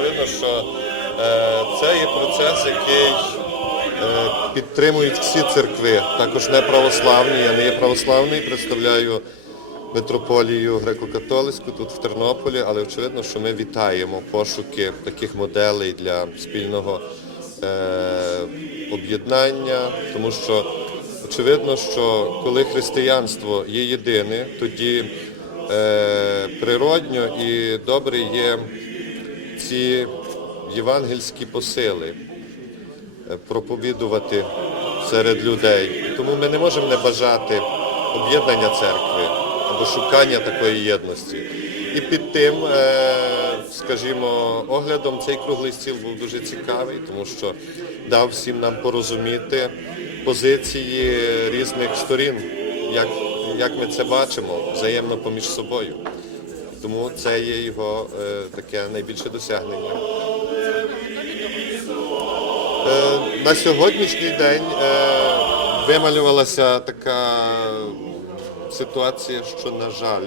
очевидно, що е, це є процес, який е, підтримують всі церкви, також не православні. Я не є православний, представляю митрополію греко-католицьку тут в Тернополі, але очевидно, що ми вітаємо пошуки таких моделей для спільного е, об'єднання, тому що очевидно, що коли християнство є єдине, тоді природньо і добре є ці євангельські посили е, проповідувати серед людей. Тому ми не можемо не бажати об'єднання церкви або шукання такої єдності. І під тим, е, скажімо, оглядом цей круглий стіл був дуже цікавий, тому що дав всім нам порозуміти позиції різних сторін, як, як ми це бачимо взаємно поміж собою. Тому це є його е, таке найбільше досягнення. Е, на сьогоднішній день е, вималювалася така ситуація, що, на жаль,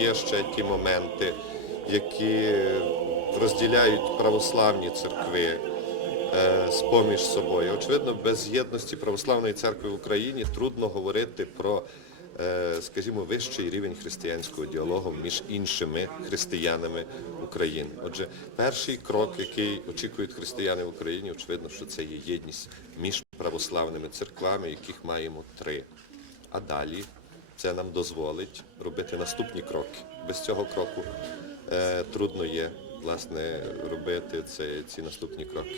є ще ті моменти, які розділяють православні церкви з поміж собою. Очевидно, без єдності православної церкви в Україні трудно говорити про, скажімо, вищий рівень християнського діалогу між іншими християнами України. Отже, перший крок, який очікують християни в Україні, очевидно, що це є єдність між православними церквами, яких маємо три. А далі це нам дозволить робити наступні кроки. Без цього кроку е, трудно є власне робити це, ці наступні кроки.